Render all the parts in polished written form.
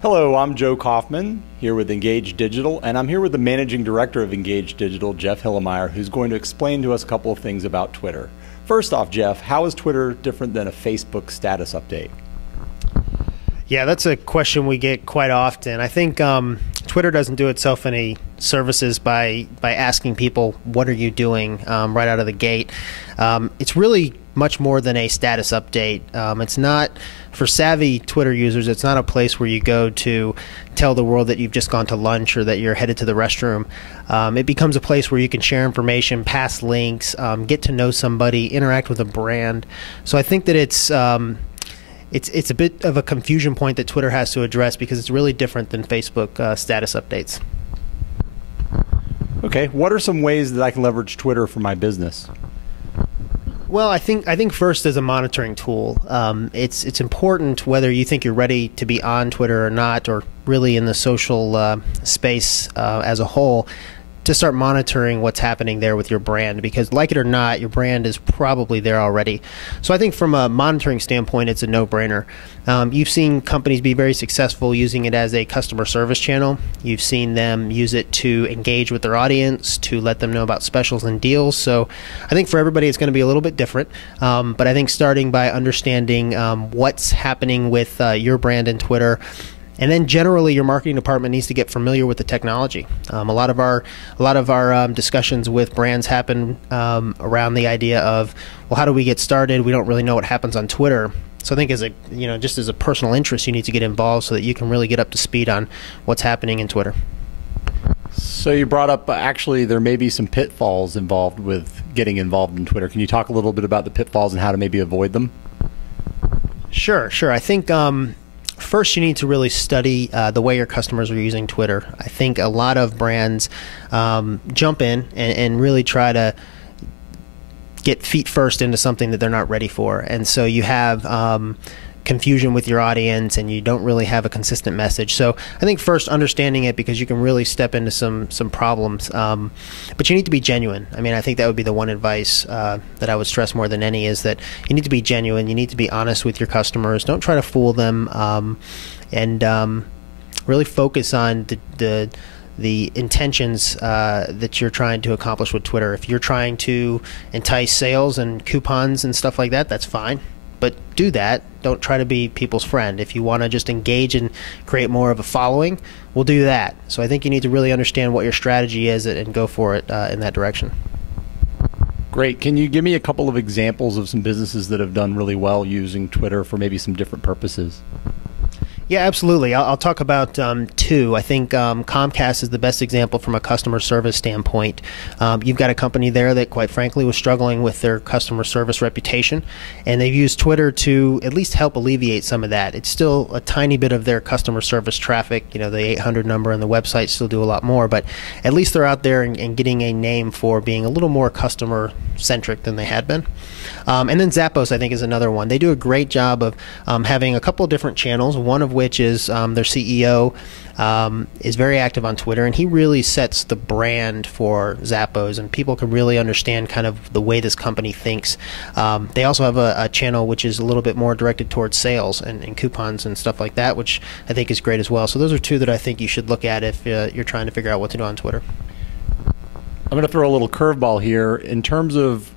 Hello, I'm Joe Kaufman here with Engage Digital, and I'm here with the Managing Director of Engage Digital, Jeff Hillemeyer, who's going to explain to us a couple of things about Twitter. First off, Jeff, how is Twitter different than a Facebook status update? Yeah, that's a question we get quite often. I think Twitter doesn't do itself any services by asking people, what are you doing right out of the gate. It's really much more than a status update. It's not, for savvy Twitter users, it's not a place where you go to tell the world that you've just gone to lunch or that you're headed to the restroom. It becomes a place where you can share information, pass links, get to know somebody, interact with a brand. So I think that it's a bit of a confusion point that Twitter has to address because it's really different than Facebook status updates. Okay, what are some ways that I can leverage Twitter for my business? Well, I think first as a monitoring tool, it's important whether you think you're ready to be on Twitter or not, or really in the social space as a whole, to start monitoring what's happening there with your brand, because like it or not, your brand is probably there already. So I think from a monitoring standpoint, it's a no-brainer. You've seen companies be very successful using it as a customer service channel. You've seen them use it to engage with their audience, to let them know about specials and deals. So I think for everybody, it's going to be a little bit different. But I think starting by understanding what's happening with your brand and Twitter, and then generally, your marketing department needs to get familiar with the technology. A lot of our discussions with brands happen around the idea of, well, how do we get started? We don't really know what happens on Twitter. So I think just as a personal interest, you need to get involved so that you can really get up to speed on what's happening in Twitter. So you brought up actually there may be some pitfalls involved with getting involved in Twitter. Can you talk a little bit about the pitfalls and how to maybe avoid them? Sure. I think first, you need to really study the way your customers are using Twitter. I think a lot of brands jump in and really try to get feet first into something that they're not ready for. And so you have confusion with your audience and you don't really have a consistent message. So I think first understanding it, because you can really step into some problems. But you need to be genuine. I mean, I think that would be the one advice that I would stress more than any, is that you need to be genuine. You need to be honest with your customers. Don't try to fool them, and really focus on the intentions that you're trying to accomplish with Twitter. If you're trying to entice sales and coupons and stuff like that, that's fine. But do that. Don't try to be people's friend. If you want to just engage and create more of a following, we'll do that. So I think you need to really understand what your strategy is and go for it in that direction. Great. Can you give me a couple of examples of some businesses that have done really well using Twitter for maybe some different purposes? Yeah, absolutely. I'll talk about two. I think Comcast is the best example from a customer service standpoint. You've got a company there that, quite frankly, was struggling with their customer service reputation, and they've used Twitter to at least help alleviate some of that. It's still a tiny bit of their customer service traffic. You know, the 800 number and the website still do a lot more, but at least they're out there and getting a name for being a little more customer-centric than they had been. And then Zappos, I think, is another one. They do a great job of having a couple of different channels, one of which is their CEO is very active on Twitter, and he really sets the brand for Zappos, and people can really understand kind of the way this company thinks. They also have a channel which is a little bit more directed towards sales and coupons and stuff like that, which I think is great as well. So those are two that I think you should look at if you're trying to figure out what to do on Twitter. I'm going to throw a little curveball here. In terms of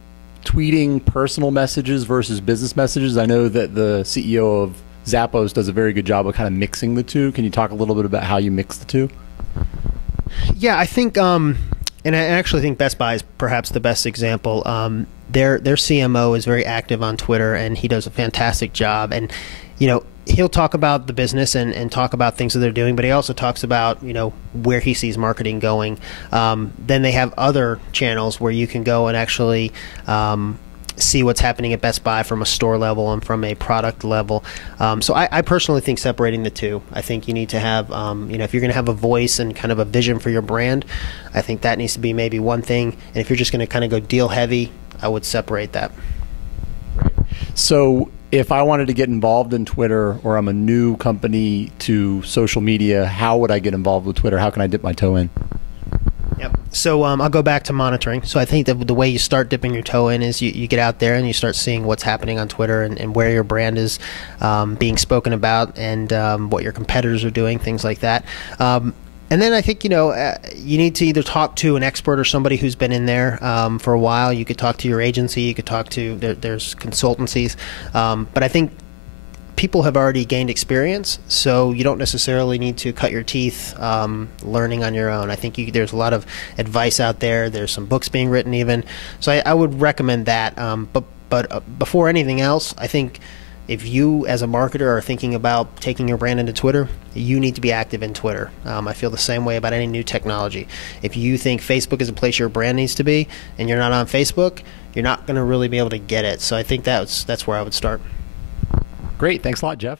tweeting personal messages versus business messages, I know that the CEO of Zappos does a very good job of kind of mixing the two. Can you talk a little bit about how you mix the two? Yeah, I think, and I actually think Best Buy is perhaps the best example. Their CMO is very active on Twitter, and he does a fantastic job. And, you know, he'll talk about the business and talk about things that they're doing, but he also talks about, you know, where he sees marketing going. Then they have other channels where you can go and actually see what's happening at Best Buy from a store level and from a product level. So I personally think separating the two. I think you need to have, you know, if you're going to have a voice and kind of a vision for your brand, I think that needs to be maybe one thing. And if you're just going to kind of go deal heavy, I would separate that. So if I wanted to get involved in Twitter, or I'm a new company to social media, how would I get involved with Twitter? How can I dip my toe in? Yep. So I'll go back to monitoring. So I think that the way you start dipping your toe in is you get out there and you start seeing what's happening on Twitter and where your brand is being spoken about and what your competitors are doing, things like that. And then I think, you need to either talk to an expert or somebody who's been in there for a while. You could talk to your agency. You could talk to, there's consultancies. But I think people have already gained experience, so you don't necessarily need to cut your teeth learning on your own. I think there's a lot of advice out there. There's some books being written even. So I would recommend that. But before anything else, I think if you as a marketer are thinking about taking your brand into Twitter, you need to be active in Twitter. I feel the same way about any new technology. If you think Facebook is a place your brand needs to be and you're not on Facebook, you're not going to really be able to get it. So I think that's where I would start. Great. Thanks a lot, Jeff.